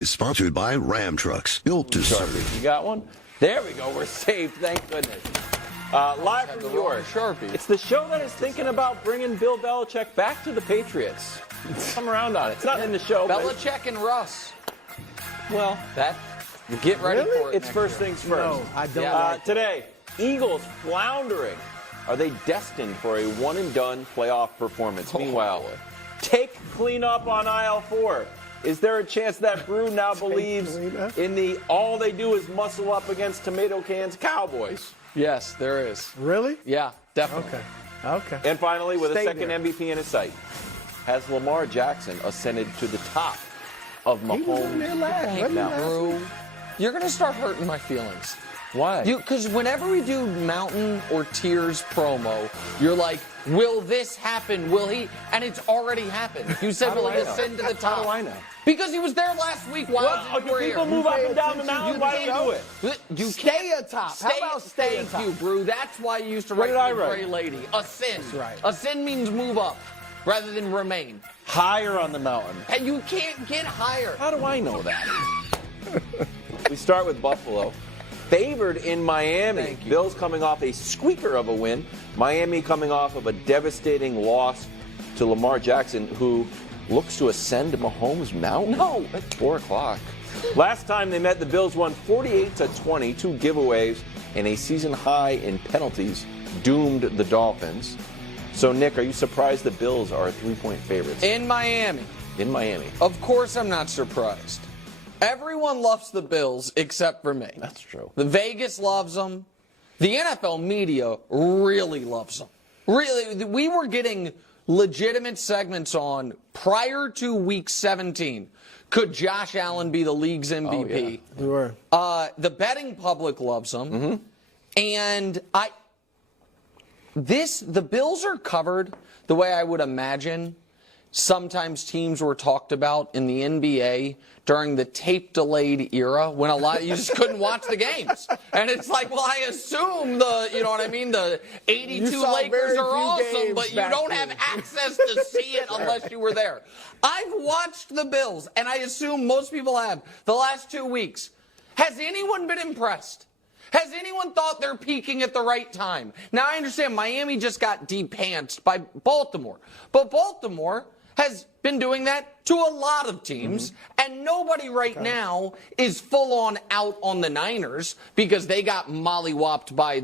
Is sponsored by Ram Trucks, built to serve. You got one? There we go. We're safe. Thank goodness. Live from New York. Sharpie. It's the show that is thinking about bringing Bill Belichick back to the Patriots. Come around on it. It's not in the show. Belichick and Russ. Well, that. Get ready for it. It's first things first. No, I don't. Like today, Eagles floundering. Are they destined for a one-and-done playoff performance? Meanwhile, take cleanup on aisle 4. Is there a chance that Brew now believes in the all they do is muscle up against tomato cans Cowboys? Yes, there is. Really? Yeah, definitely. Okay. And finally, with Stay a second there. MVP in his sight, has Lamar Jackson ascended to the top of He was on there Mahomes? last. Brew, you're going to start hurting my feelings. Why? Because whenever we do Mountain or Tears promo, you're like, will this happen? Will he? And it's already happened. You said, will he ascend to the top? How do I know? Because he was there last week while you were people here. move up and down the mountain? Why do we do it? You Stay atop. How about stay Thank atop? you, Brew. That's why you used to What write did I the write? Gray Lady. Ascend. That's right. Ascend means move up rather than remain. Higher on the mountain. And you can't get higher. How do I know that? We start with Buffalo. Favored in Miami. Bills coming off a squeaker of a win. Miami coming off of a devastating loss to Lamar Jackson, who looks to ascend Mahomes Mountain. No, at 4 o'clock. Last time they met, the Bills won 48-20, 2 giveaways, and a season high in penalties doomed the Dolphins. So, Nick, are you surprised the Bills are 3-point favorites In Miami. in Miami? Of course I'm not surprised. Everyone loves the Bills except for me. That's true. The Vegas loves them. The NFL media really loves them. Really, we were getting legitimate segments on prior to week 17. Could Josh Allen be the league's MVP? We were. The betting public loves them. And the Bills are covered the way I would imagine sometimes teams were talked about in the NBA during the tape-delayed era when you just couldn't watch the games. And it's like, well, I assume the 82 Lakers are awesome, but you don't have access to see it unless you were there. I've watched the Bills, and I assume most people have, the last 2 weeks. Has anyone been impressed? Has anyone thought they're peaking at the right time? Now, I understand Miami just got de-pantsed by Baltimore, but Baltimore has been doing that to a lot of teams, and nobody right now is full-on out on the Niners because they got mollywopped by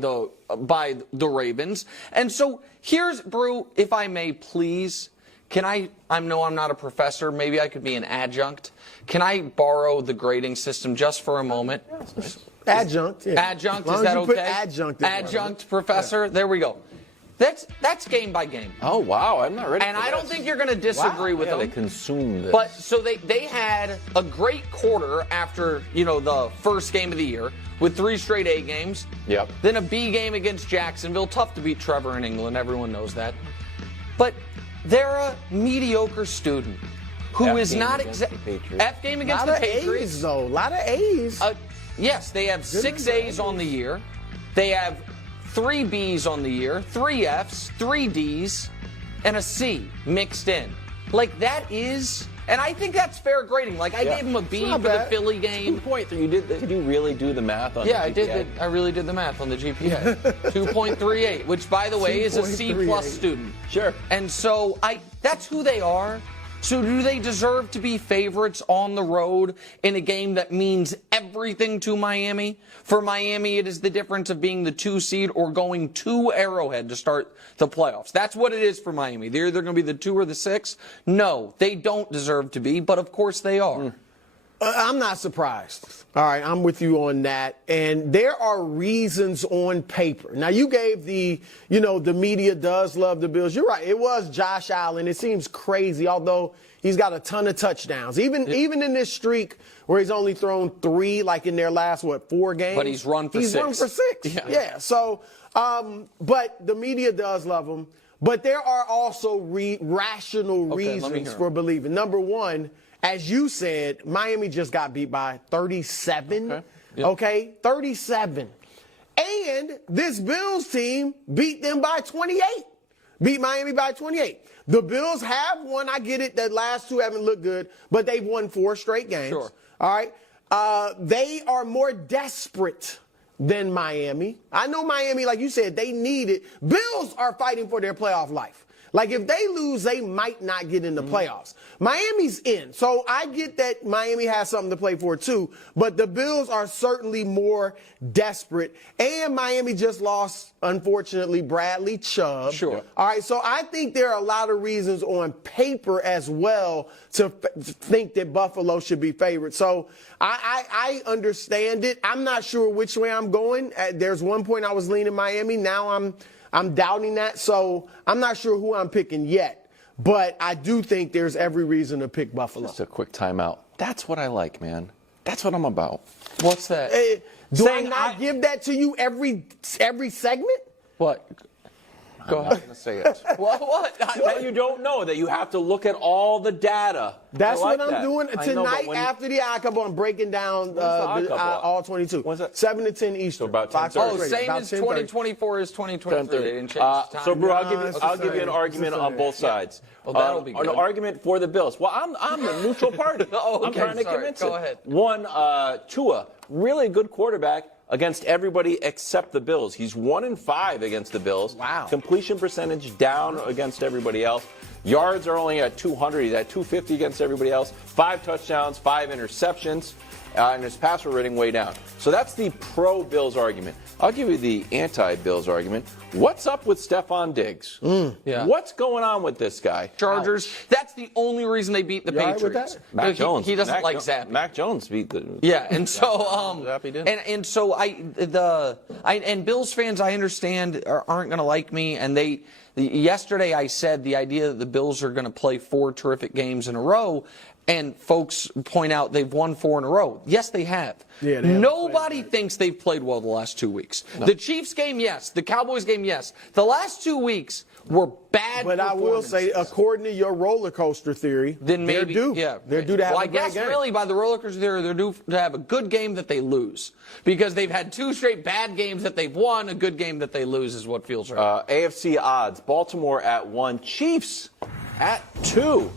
the Ravens. And so here's, Brew, if I may please, I know I'm not a professor, maybe I could be an adjunct. Can I borrow the grading system just for a moment? Adjunct. Yeah. Adjunct, As is long as that you okay? put adjunct in Adjunct, professor, there we go. That's game by game. Oh, wow. I'm not ready And for I don't this. think you're going to disagree with They them. consume this. But so they had a great quarter after, the first game of the year with 3 straight A games. Yep. Then a B game against Jacksonville. Tough to beat Trevor in England. Everyone knows that. But they're a mediocre student who F is game not against the Patriots. F game A against lot the of Patriots. A's, though. A lot of A's. Yes, they have 6 A's on the year. They have 3 B's on the year, 3 F's, 3 D's, and a C mixed in. Like, that is, and I think that's fair grading. Like, I gave him a B for the Philly game. 2.3. Did you really do the math on Yeah, the I GPA? did. I really did the math on the GPA. 2.38, which, by the way, is a C plus 2.38. student. Sure. And so that's who they are. So do they deserve to be favorites on the road in a game that means everything to Miami? For Miami, it is the difference of being the 2 seed or going to Arrowhead to start the playoffs. That's what it is for Miami. They're either going to be the 2 or the 6. No, they don't deserve to be, but of course they are. I'm not surprised. All right, I'm with you on that. And there are reasons on paper. Now, you gave the media does love the Bills. You're right. It was Josh Allen. It seems crazy, although he's got a ton of touchdowns. Even in this streak where he's only thrown 3, like in their last, 4 games? But he's run for 6. He's run for 6. Yeah. So, but the media does love him. But there are also rational reasons for believing. Number one, as you said, Miami just got beat by 37. Okay? 37. And this Bills team beat them by 28. Beat Miami by 28. The Bills have won. I get it. The last 2 haven't looked good, but they've won 4 straight games. Sure. All right. They are more desperate than Miami. I know Miami, like you said, they need it. Bills are fighting for their playoff life. Like, if they lose, they might not get in the playoffs. Miami's in. So I get that Miami has something to play for, too. But the Bills are certainly more desperate. And Miami just lost, unfortunately, Bradley Chubb. Sure. All right, so I think there are a lot of reasons on paper as well to think that Buffalo should be favored. So I understand it. I'm not sure which way I'm going. There's one point I was leaning Miami. Now I'm doubting that, so I'm not sure who I'm picking yet. But I do think there's every reason to pick Buffalo. Just a quick timeout. That's what I like, man. That's what I'm about. What's that? Do I not give that to you every segment? What? Go ahead. I'm not going to say it. What? Well, you don't know that you have to look at all the data. That's like what I'm doing I know, tonight after the Eye Couple. I'm breaking down all 22. When's that? 7 to 10 Eastern. So about 10:30. Oh, same as 2024 is 2023. They didn't change the time. So, bro, I'll give you an argument on both sides. Well, that'll be good. An argument for the Bills. Well, I'm the neutral party. Oh, okay. I'm trying to convince it. Go ahead. One, Tua, really good quarterback against everybody except the Bills. He's 1-5 against the Bills. Wow. Completion percentage down against everybody else. Yards are only at 200. He's at 250 against everybody else. 5 touchdowns, 5 interceptions, and his passer rating way down. So that's the pro-Bills argument. I'll give you the anti-Bills argument. What's up with Stephon Diggs? Yeah. What's going on with this guy? Chargers. That's the only reason they beat the You all right with Patriots. that? Mac Jones. He doesn't Mac like Jo- Zappy. Mac Jones beat the. Yeah, and so Zappy did. and so and Bills fans, I understand, aren't going to like me. And yesterday I said the idea that the Bills are going to play 4 terrific games in a row. And folks point out they've won 4 in a row. Yes, they have. Yeah, they have. Nobody thinks they've played well the last 2 weeks. No. The Chiefs game, yes. The Cowboys game, yes. The last 2 weeks were bad. But I will say, according to your roller coaster theory, then maybe they're due. Yeah, they're due to have well, a great I guess game. really by the roller coaster theory, they're due to have a good game that they lose because they've had 2 straight bad games that they've won. A good game that they lose is what feels right. AFC odds: Baltimore at 1, Chiefs at 2.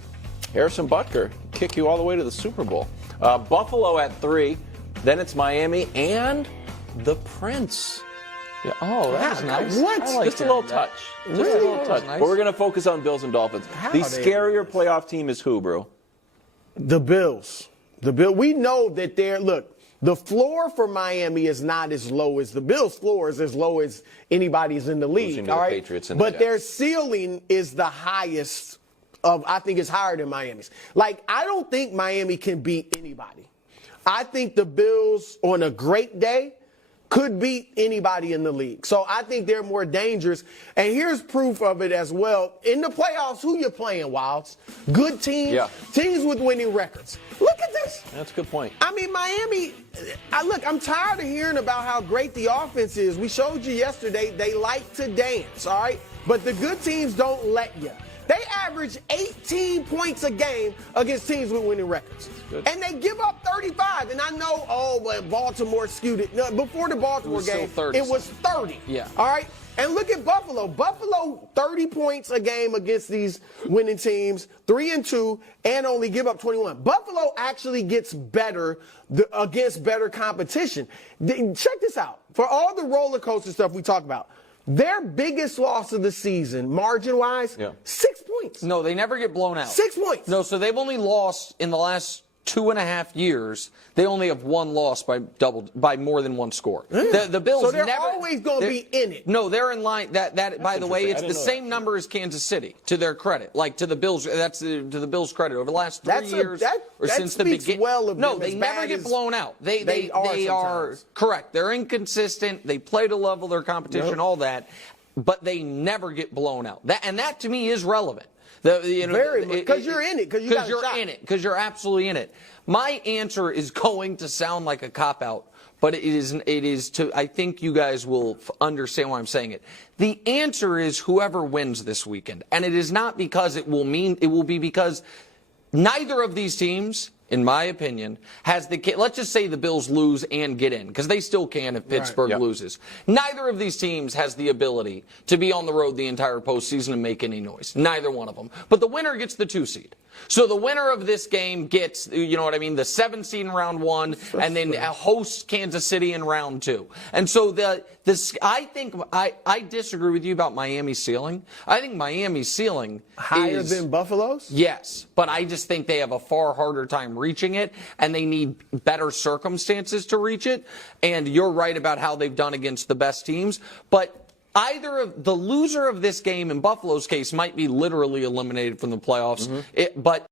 Harrison Butker kick you all the way to the Super Bowl. Buffalo at 3. Then it's Miami and the Prince. Yeah. Oh, that was nice. What? I like Just a little touch. Just a little touch. Nice. But we're going to focus on Bills and Dolphins. The scarier playoff team is who, bro? The Bills. We know that the floor for Miami is not as low as the Bills' floor is as low as anybody's in the league. Losing to all the right? Patriots and the but Jets. their ceiling is the highest I think it's higher than Miami's. Like, I don't think Miami can beat anybody. I think the Bills on a great day could beat anybody in the league. So I think they're more dangerous. And here's proof of it as well. In the playoffs, who you playing, Wilds? Good teams, teams with winning records. Look at this. That's a good point. I mean, Miami, I'm tired of hearing about how great the offense is. We showed you yesterday they like to dance, all right? But the good teams don't let you. They average 18 points a game against teams with winning records. And they give up 35. And I know, but Baltimore skewed it. No, before the Baltimore game, it was 30. Yeah. All right? And look at Buffalo. Buffalo, 30 points a game against these winning teams, 3-2, and only give up 21. Buffalo actually gets better against better competition. Check this out. For all the roller coaster stuff we talk about, their biggest loss of the season, margin-wise, 6 points. No, they never get blown out. 6 points. No, so they've only lost in the last 2.5 years. They only have one loss by more than one score. The Bills. So they're always going to be in it. No, they're in line. That by the way, it's the same number as Kansas City. To their credit, like to the Bills. That's to the Bills' credit over the last 3 years or since the beginning. No, they never get blown out. They are correct. They're inconsistent. They play to level their competition. All that, but they never get blown out. That to me is relevant. Very much, because you're in it. Because you're in it. Because you're absolutely in it. My answer is going to sound like a cop-out, but it is to, I think you guys will understand why I'm saying it. The answer is whoever wins this weekend. And it is not because it will be because neither of these teams, in my opinion, has let's just say the Bills lose and get in, because they still can if Pittsburgh loses. Neither of these teams has the ability to be on the road the entire postseason and make any noise. Neither one of them. But the winner gets the 2 seed. So the winner of this game gets, you know what I mean, the 7th seed in round 1, and then hosts Kansas City in round 2. And so I disagree with you about Miami's ceiling. I think Miami's ceiling higher is than Buffalo's? Yes, but I just think they have a far harder time reaching it, and they need better circumstances to reach it. And you're right about how they've done against the best teams, but either of the loser of this game in Buffalo's case might be literally eliminated from the playoffs. But